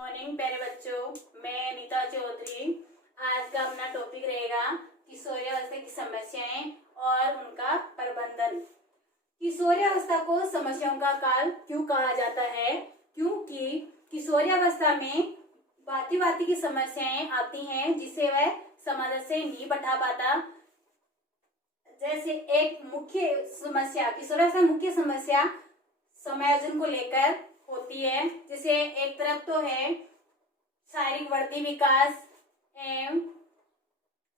Morning प्यारे बच्चों, मैं नीता चौधरी। आज का अपना टॉपिक रहेगा किशोरावस्था की समस्याएं और उनका प्रबंधन। किशोरावस्था को समस्याओं का काल क्यों कहा जाता है? क्योंकि किशोरावस्था में भांति भांति की समस्याएं आती हैं जिसे वह समाधान से नहीं बैठा पाता। जैसे एक मुख्य समस्या किशोरावस्था मुख्य समस्या समायोजन को लेकर होती है। जैसे एक तरफ तो है शारीरिक वृद्धि विकास एवं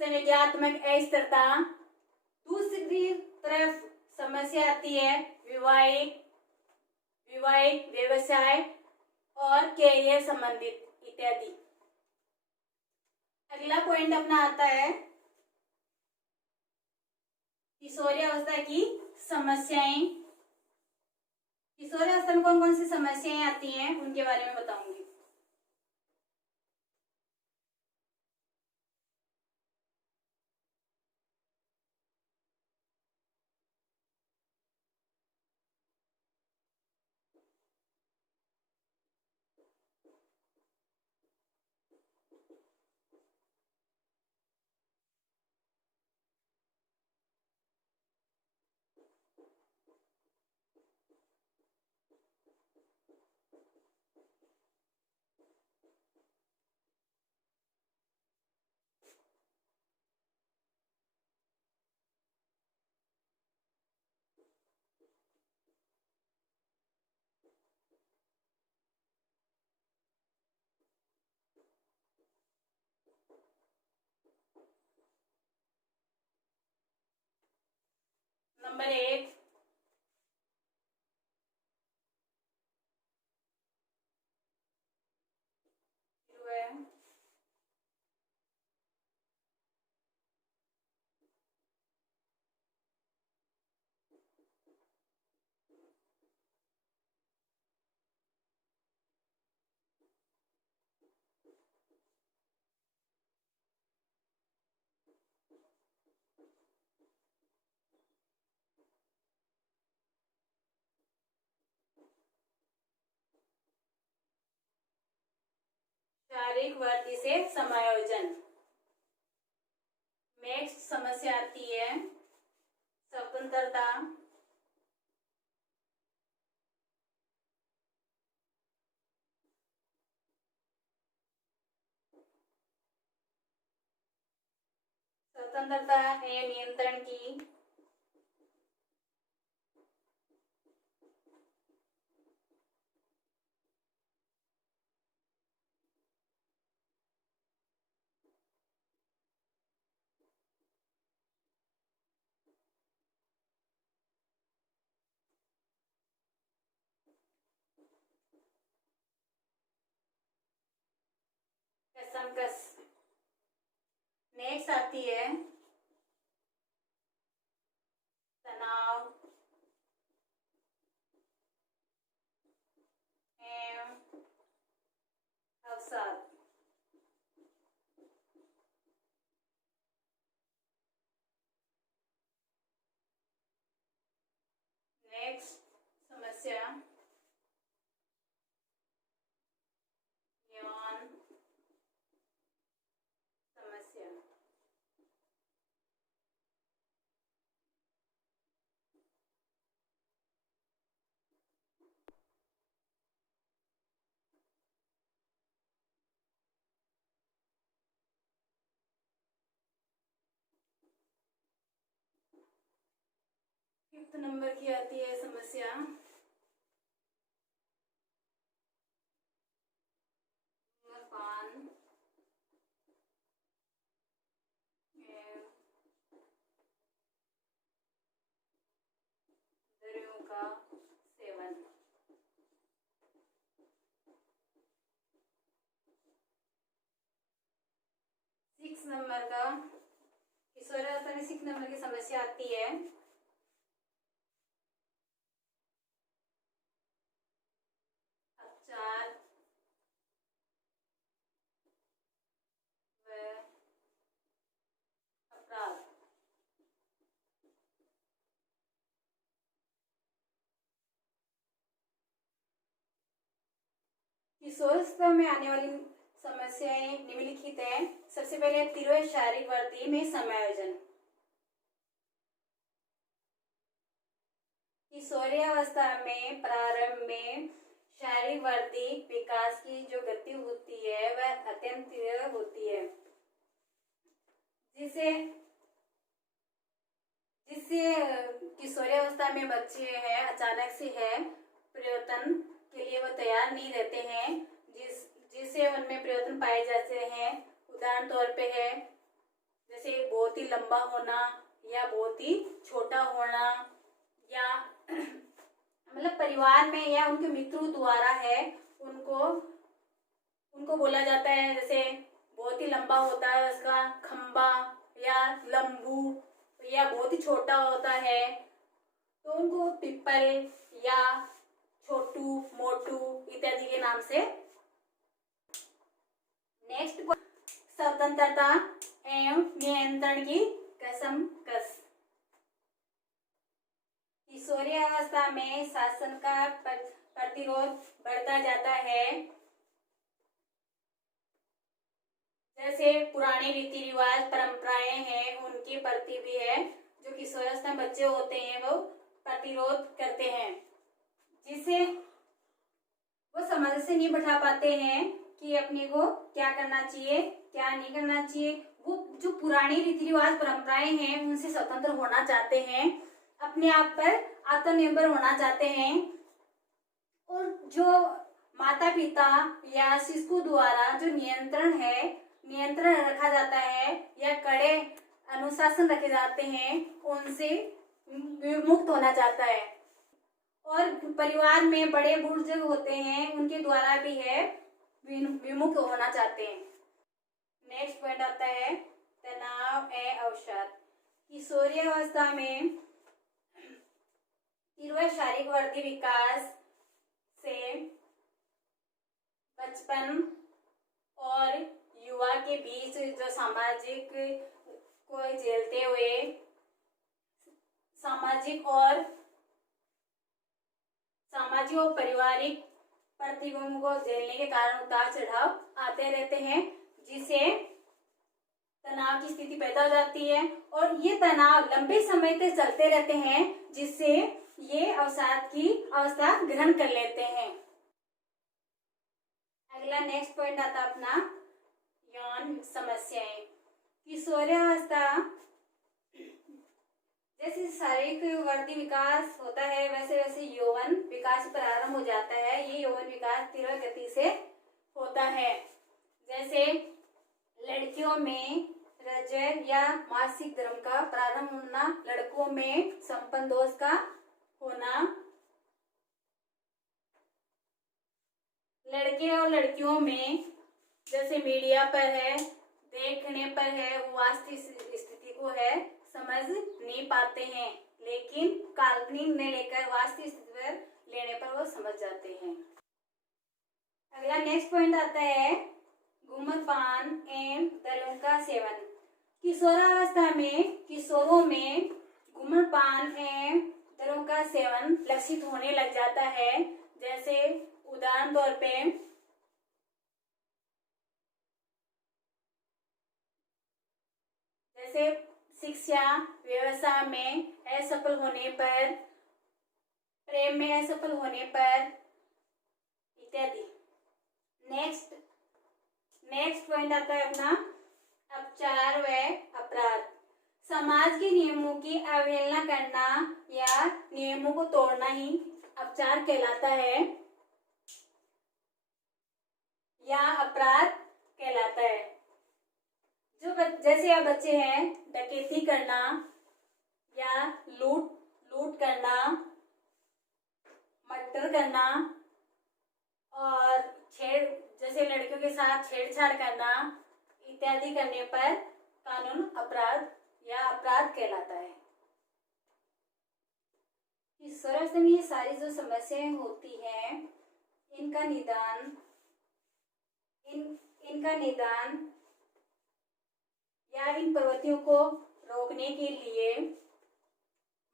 संज्ञानात्मक अस्थिरता, दूसरी तरफ समस्या आती है विवाहिक व्यवसाय और कैरियर संबंधित इत्यादि। अगला पॉइंट अपना आता है किशोरावस्था की समस्याएं। किशोरावस्था में कौन कौन सी समस्याएं आती हैं उनके बारे में बताऊंगी। नंबर 1, शारीरिक वृद्धि से समायोजन। नेक्स्ट समस्या आती है स्वतंत्रता, स्वतंत्रता एवं नियंत्रण की। कसमकस। नेक्स्ट आती है तनाव एवं अवसाद। नेक्स्ट समस्या यौन समस्या। फिफ्थ नंबर की आती है समस्या धूम्रपान एवं द्रव्यों का सेवन। सिक्स नंबर का किशोरावस्था में 6 नंबर की समस्या आती है अपचार व अपराध। किशोरावस्था में आने वाली समस्याएं निम्नलिखित हैं। सबसे पहले तीव्र शारीरिक वृद्धि में समायोजन। किशोरावस्था में प्रारंभ में शारीरिक वृद्धि विकास की जो गति होती है वह अत्यंत तीव्र होती है, जिसे किशोरावस्था में बच्चे हैं अचानक से है परिवर्तन के लिए वो तैयार नहीं रहते हैं, जिससे उनमें परिवर्तन पाए जाते हैं। उदाहरण तौर पे है जैसे बहुत ही लंबा होना या बहुत ही छोटा होना, या मतलब परिवार में या उनके मित्रों द्वारा है उनको बोला जाता है, जैसे बहुत ही लंबा होता है उसका खंबा या लंबू, या बहुत ही छोटा होता है तो उनको पिप्पल या छोटू मोटू इत्यादि के नाम से। नेक्स्ट, स्वतंत्रता एवं नियंत्रण की कसमकस। किशोरावस्था में शासन का प्रतिरोध बढ़ता जाता है, जैसे पुराने रीति रिवाज परंपराएं हैं उनके प्रति भी है जो किशोरावस्था में बच्चे होते हैं वो प्रतिरोध करते हैं, जिससे वो समझ से नहीं बैठा पाते हैं कि अपने को क्या करना चाहिए क्या नहीं करना चाहिए। वो जो पुराने रीति रिवाज परंपराएं हैं उनसे स्वतंत्र होना चाहते हैं, अपने आप पर आत्मनिर्भर होना चाहते हैं, और जो माता पिता या शिशु द्वारा जो नियंत्रण रखा जाता है या कड़े अनुशासन रखे जाते हैं उनसे विमुक्त होना चाहता है। और परिवार में बड़े बुजुर्ग होते हैं उनके द्वारा भी है विमुक्त होना चाहते हैं। नेक्स्ट पॉइंट आता है तनाव एवं अवसाद। किशोरावस्था में तीव्र शारीरिक वृद्धि विकास से बचपन और युवा के बीच जो सामाजिक को झेलते हुए सामाजिक और पारिवारिक प्रतिबंधों को झेलने के कारण उतार चढ़ाव आते रहते हैं, जिससे तनाव की स्थिति पैदा हो जाती है और ये तनाव लंबे समय तक चलते रहते हैं, जिससे ये अवसाद की अवस्था ग्रहण कर लेते हैं। अगला नेक्स्ट पॉइंट आता अपना यौन समस्याएं। किशोरावस्था जैसे शारीरिक वृद्धि विकास होता है वैसे वैसे यौवन विकास प्रारंभ हो जाता है। ये यौवन विकास तीव्र गति से होता है, जैसे लड़कियों में रजय या मासिक धर्म का प्रारंभ होना, लड़कों में संपन्न दोष का होना। लड़के और लड़कियों में जैसे मीडिया पर है देखने पर है वो वास्तविक स्थिति को है समझ नहीं पाते हैं, लेकिन काल्पनिक ने लेकर वास्तविक स्थिति पर लेने पर वो समझ जाते हैं। अगला नेक्स्ट पॉइंट आता है धूम्रपान एवं दलों का सेवन। किशोरावस्था में किशोरों में धूम्रपान एवं दलों का सेवन लक्षित होने लग जाता है, जैसे उदाहरण तौर पे जैसे शिक्षा व्यवसाय में असफल होने पर, प्रेम में असफल होने पर इत्यादि। नेक्स्ट पॉइंट आता है अपना अपचार व अपराध। समाज के नियमों की अवहेलना करना या नियमों को तोड़ना ही अपचार कहलाता है या अपराध कहलाता है। जो जैसे आप बच्चे हैं डकैती करना या लूट करना, मर्डर करना और जैसे लड़कियों के साथ छेड़छाड़ करना इत्यादि करने पर कानून अपराध या अपराध कहलाता है। किशोरावस्था में ये सारी जो समस्याएं होती हैं इनका निदान या इन प्रवृत्तियों को रोकने के लिए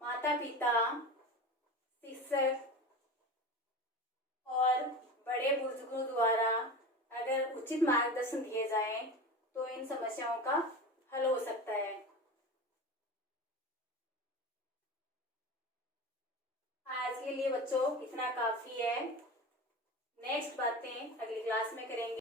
माता पिता, शिक्षक और बड़े बुजुर्गों द्वारा अगर उचित मार्गदर्शन दिए जाए तो इन समस्याओं का हल हो सकता है। आज के लिए बच्चों इतना काफी है। नेक्स्ट बातें अगली क्लास में करेंगे।